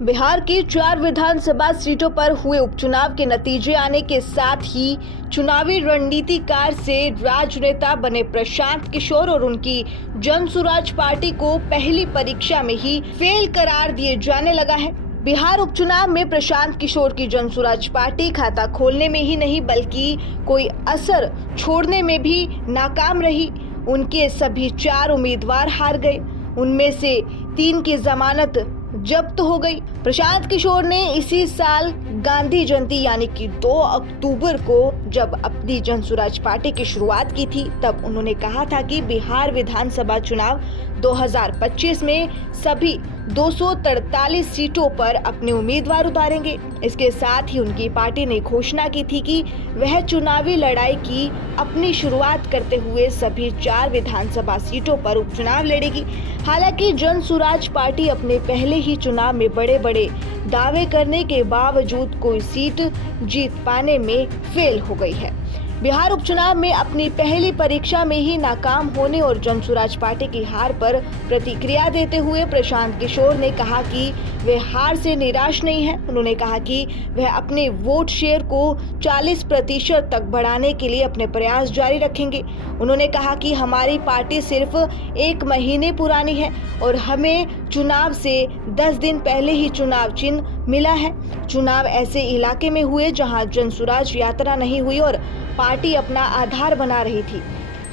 बिहार की 4 विधानसभा सीटों पर हुए उपचुनाव के नतीजे आने के साथ ही चुनावी रणनीतिकार से राजनेता बने प्रशांत किशोर और उनकी जन स्वराज पार्टी को पहली परीक्षा में ही फेल करार दिए जाने लगा है। बिहार उपचुनाव में प्रशांत किशोर की जन स्वराज पार्टी खाता खोलने में ही नहीं बल्कि कोई असर छोड़ने में भी नाकाम रही। उनके सभी 4 उम्मीदवार हार गए, उनमें से 3 की जमानत जब्त हो गई। प्रशांत किशोर ने इसी साल गांधी जयंती यानी कि 2 अक्टूबर को जब अपनी जन स्वराज पार्टी की शुरुआत की थी, तब उन्होंने कहा था कि बिहार विधानसभा चुनाव 2025 में सभी 243 सीटों पर अपने उम्मीदवार उतारेंगे। इसके साथ ही उनकी पार्टी ने घोषणा की थी कि वह चुनावी लड़ाई की अपनी शुरुआत करते हुए सभी 4 विधानसभा सीटों पर उपचुनाव लड़ेगी। हालांकि जन स्वराज पार्टी अपने पहले ही चुनाव में बड़े बड़े दावे करने के बावजूद कोई सीट जीत पाने में फेल हो गई है। बिहार उपचुनाव में अपनी पहली परीक्षा में ही नाकाम होने और जन स्वराज पार्टी की हार पर प्रतिक्रिया देते हुए प्रशांत किशोर ने कहा कि वे हार से निराश नहीं हैं। उन्होंने कहा कि वह अपने वोट शेयर को 40% तक बढ़ाने के लिए अपने प्रयास जारी रखेंगे। उन्होंने कहा कि हमारी पार्टी सिर्फ 1 महीने पुरानी है और हमें चुनाव से 10 दिन पहले ही चुनाव चिन्ह मिला है। चुनाव ऐसे इलाके में हुए जहां जन स्वराज यात्रा नहीं हुई और पार्टी अपना आधार बना रही थी,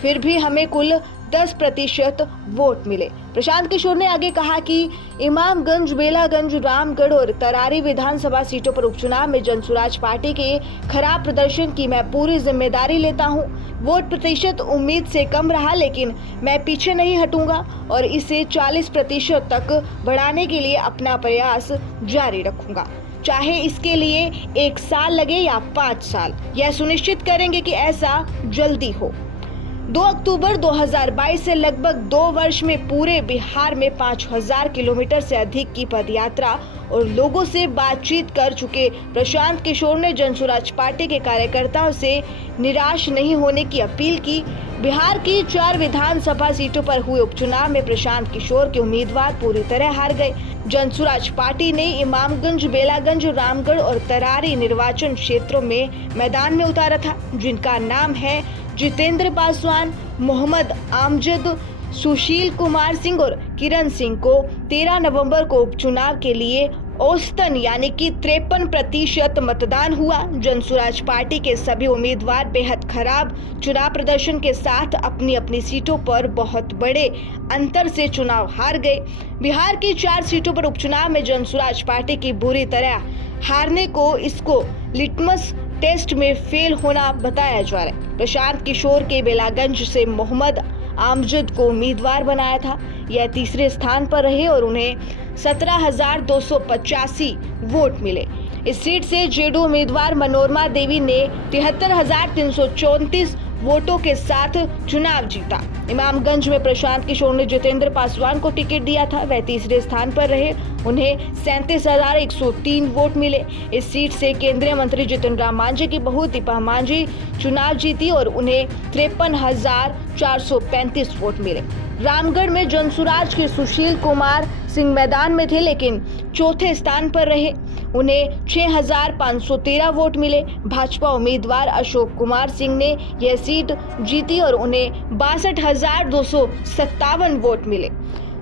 फिर भी हमें कुल 10% वोट मिले। प्रशांत किशोर ने आगे कहा कि इमामगंज, बेलागंज, रामगढ़ और तरारी विधानसभा सीटों पर उपचुनाव में जन स्वराज पार्टी के खराब प्रदर्शन की मैं पूरी जिम्मेदारी लेता हूं। वोट प्रतिशत उम्मीद से कम रहा, लेकिन मैं पीछे नहीं हटूंगा और इसे 40% तक बढ़ाने के लिए अपना प्रयास जारी रखूंगा, चाहे इसके लिए 1 साल लगे या 5 साल। यह सुनिश्चित करेंगे कि ऐसा जल्दी हो। 2 अक्टूबर 2022 से लगभग 2 वर्ष में पूरे बिहार में 5000 किलोमीटर से अधिक की पदयात्रा और लोगों से बातचीत कर चुके प्रशांत किशोर ने जन स्वराज पार्टी के कार्यकर्ताओं से निराश नहीं होने की अपील की। बिहार की 4 विधानसभा सीटों पर हुए उपचुनाव में प्रशांत किशोर के उम्मीदवार पूरी तरह हार गए। जन स्वराज पार्टी ने इमामगंज, बेलागंज, रामगढ़ और तरारी निर्वाचन क्षेत्रों में मैदान में उतारा था, जिनका नाम है जितेंद्र पासवान, मोहम्मद आमजद, सुशील कुमार सिंह और किरण सिंह को 13 नवंबर को उपचुनाव के लिए औसतन यानी कि 53% मतदान हुआ। जन स्वराज पार्टी के सभी उम्मीदवार बेहद खराब चुनाव प्रदर्शन के साथ अपनी अपनी सीटों पर बहुत बड़े अंतर से चुनाव हार गए। बिहार की 4 सीटों पर उपचुनाव में जन स्वराज पार्टी की बुरी तरह हारने को इसको लिटमस टेस्ट में फेल होना बताया जा रहा है। प्रशांत किशोर के बेलागंज से मोहम्मद आमजद को उम्मीदवार बनाया था। यह तीसरे स्थान पर रहे और उन्हें 17,285 वोट मिले। इस सीट से जेडीयू उम्मीदवार मनोरमा देवी ने 73,334 वोटों के साथ चुनाव जीता। इमामगंज में प्रशांत किशोर ने जितेंद्र पासवान को टिकट दिया था, वह तीसरे स्थान पर रहे, उन्हें 37,103 वोट मिले। इस सीट से केंद्रीय मंत्री जितिन राम मांझी की बहू दीपा मांझी चुनाव जीती और उन्हें 53,435 वोट मिले। रामगढ़ में जन स्वराज के सुशील कुमार सिंह मैदान में थे, लेकिन चौथे स्थान पर रहे, उन्हें 6,513 वोट मिले। भाजपा उम्मीदवार अशोक कुमार सिंह ने यह सीट जीती और उन्हें 62,257 वोट मिले।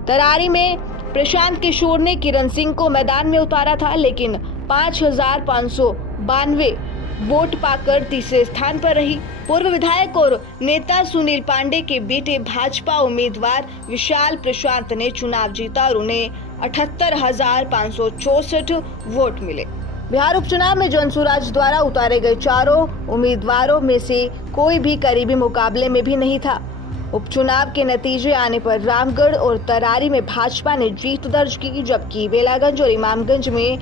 तरारी में प्रशांत किशोर ने किरण सिंह को मैदान में उतारा था, लेकिन 5,592 वोट पाकर तीसरे स्थान पर रही। पूर्व विधायक और नेता सुनील पांडे के बेटे भाजपा उम्मीदवार विशाल प्रशांत ने चुनाव जीता और उन्हें 78,564 वोट मिले। बिहार उपचुनाव में जन स्वराज द्वारा उतारे गए 4 उम्मीदवारों में से कोई भी करीबी मुकाबले में भी नहीं था। उपचुनाव के नतीजे आने पर रामगढ़ और तरारी में भाजपा ने जीत दर्ज की, जबकि बेलागंज और इमामगंज में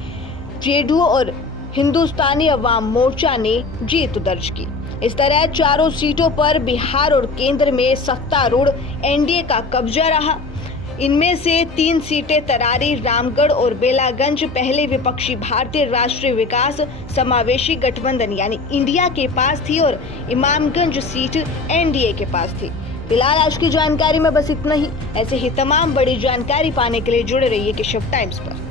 जेडीयू और हिंदुस्तानी अवाम मोर्चा ने जीत दर्ज की। इस तरह 4 सीटों पर बिहार और केंद्र में सत्तारूढ़ एनडीए का कब्जा रहा। इनमें से 3 सीटें तरारी, रामगढ़ और बेलागंज पहले विपक्षी भारतीय राष्ट्रीय विकास समावेशी गठबंधन यानी इंडिया के पास थी और इमामगंज सीट एनडीए के पास थी। फिलहाल आज की जानकारी में बस इतना ही। ऐसे ही तमाम बड़ी जानकारी पाने के लिए जुड़े रहिए केशव टाइम्स पर।